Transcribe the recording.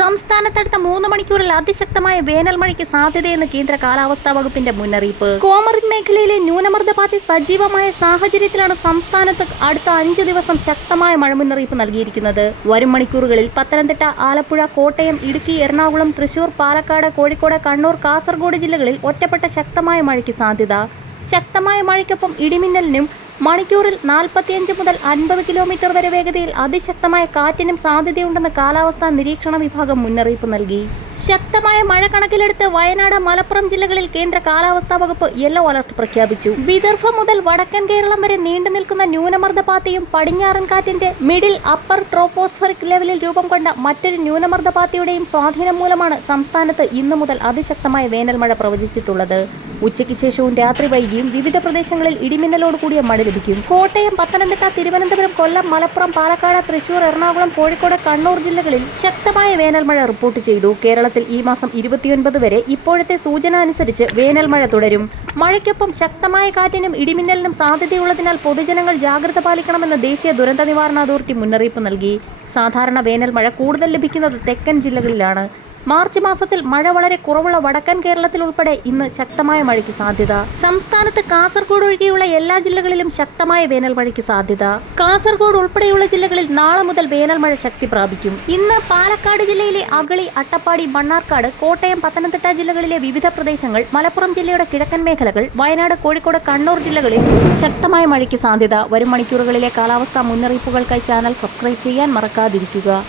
സംസ്ഥാനത്തടുത്ത മൂന്ന് മണിക്കൂറിൽ അതിശക്തമായ വേനൽ മഴയ്ക്ക് സാധ്യതയെന്ന് കേന്ദ്ര കാലാവസ്ഥാ വകുപ്പിന്റെ മുന്നറിയിപ്പ്. കോമറിൻ മേഖലയിലെ ന്യൂനമർദ്ദപാതി സജീവമായ സാഹചര്യത്തിലാണ് സംസ്ഥാനത്ത് അടുത്ത അഞ്ച് ദിവസം ശക്തമായ മഴ മുന്നറിയിപ്പ് നൽകിയിരിക്കുന്നത്. വരും മണിക്കൂറുകളിൽ പത്തനംതിട്ട ആലപ്പുഴ കോട്ടയം ഇടുക്കി എറണാകുളം തൃശൂർ പാലക്കാട് കോഴിക്കോട് കണ്ണൂർ കാസർഗോഡ് ജില്ലകളിൽ ഒറ്റപ്പെട്ട ശക്തമായ മഴയ്ക്ക് സാധ്യത. ശക്തമായ മഴയ്ക്കൊപ്പം ഇടിമിന്നലിനും മണിക്കൂറിൽ നാൽപ്പത്തിയഞ്ച് മുതൽ അൻപത് കിലോമീറ്റർ വരെ വേഗതയിൽ അതിശക്തമായ കാറ്റിനും സാധ്യതയുണ്ടെന്ന് കാലാവസ്ഥാ നിരീക്ഷണ വിഭാഗം മുന്നറിയിപ്പ് നൽകി. ശക്തമായ മഴ കണക്കിലെടുത്ത് വയനാട് മലപ്പുറം ജില്ലകളിൽ കേന്ദ്ര കാലാവസ്ഥാ വകുപ്പ് യെല്ലോ അലർട്ട് പ്രഖ്യാപിച്ചു. വിദർഭ മുതൽ വടക്കൻ കേരളം വരെ നീണ്ടു നിൽക്കുന്ന ന്യൂനമർദ്ദപാത്തിയും പടിഞ്ഞാറൻ കാറ്റിന്റെ മിഡിൽ അപ്പർ ട്രോപ്പോസ്ഫറിക് ലെവലിൽ രൂപം കൊണ്ട മറ്റൊരു ന്യൂനമർദ്ദപാത്തിയുടെയും സ്വാധീനം മൂലമാണ് സംസ്ഥാനത്ത് ഇന്നു മുതൽ അതിശക്തമായ വേനൽമഴ പ്രവചിച്ചിട്ടുള്ളത്. ഉച്ചയ്ക്ക് ശേഷവും രാത്രി വൈകിയും വിവിധ പ്രദേശങ്ങളിൽ ഇടിമിന്നലോട് കൂടിയ മഴ ലഭിക്കും. കോട്ടയം പത്തനംതിട്ട തിരുവനന്തപുരം കൊല്ലം മലപ്പുറം പാലക്കാട് തൃശൂർ എറണാകുളം കോഴിക്കോട് കണ്ണൂർ ജില്ലകളിൽ ശക്തമായ വേനൽ മഴ റിപ്പോർട്ട് ചെയ്തു. കേരളത്തിൽ ഈ മാസം ഇരുപത്തിയൊൻപത് വരെ ഇപ്പോഴത്തെ സൂചന അനുസരിച്ച് വേനൽ മഴ തുടരും. മഴയ്ക്കൊപ്പം ശക്തമായ കാറ്റിനും ഇടിമിന്നലിനും സാധ്യതയുള്ളതിനാൽ പൊതുജനങ്ങൾ ജാഗ്രത പാലിക്കണമെന്ന് ദേശീയ ദുരന്ത നിവാരണ അതോറിറ്റി മുന്നറിയിപ്പ് നൽകി. സാധാരണ വേനൽ മഴ കൂടുതൽ ലഭിക്കുന്നത് തെക്കൻ ജില്ലകളിലാണ്. മാർച്ച് മാസത്തിൽ മഴ വളരെ കുറവുള്ള വടക്കൻ കേരളത്തിൽ ഉൾപ്പെടെ ഇന്ന് ശക്തമായ മഴയ്ക്ക് സാധ്യത. സംസ്ഥാനത്ത് കാസർഗോഡ് ഒഴികെയുള്ള എല്ലാ ജില്ലകളിലും ശക്തമായ വേനൽ മഴയ്ക്ക് സാധ്യത. കാസർഗോഡ് ഉൾപ്പെടെയുള്ള ജില്ലകളിൽ നാളെ മുതൽ വേനൽ മഴ ശക്തി പ്രാപിക്കും. ഇന്ന് പാലക്കാട് ജില്ലയിലെ അഗളി അട്ടപ്പാടി മണ്ണാർക്കാട് കോട്ടയം പത്തനംതിട്ട ജില്ലകളിലെ വിവിധ പ്രദേശങ്ങൾ മലപ്പുറം ജില്ലയുടെ കിഴക്കൻ മേഖലകൾ വയനാട് കോഴിക്കോട് കണ്ണൂർ ജില്ലകളിൽ ശക്തമായ മഴയ്ക്ക് സാധ്യത. വരും മണിക്കൂറുകളിലെ കാലാവസ്ഥാ മുന്നറിയിപ്പുകൾക്കായി ചാനൽ സബ്സ്ക്രൈബ് ചെയ്യാൻ മറക്കാതിരിക്കുക.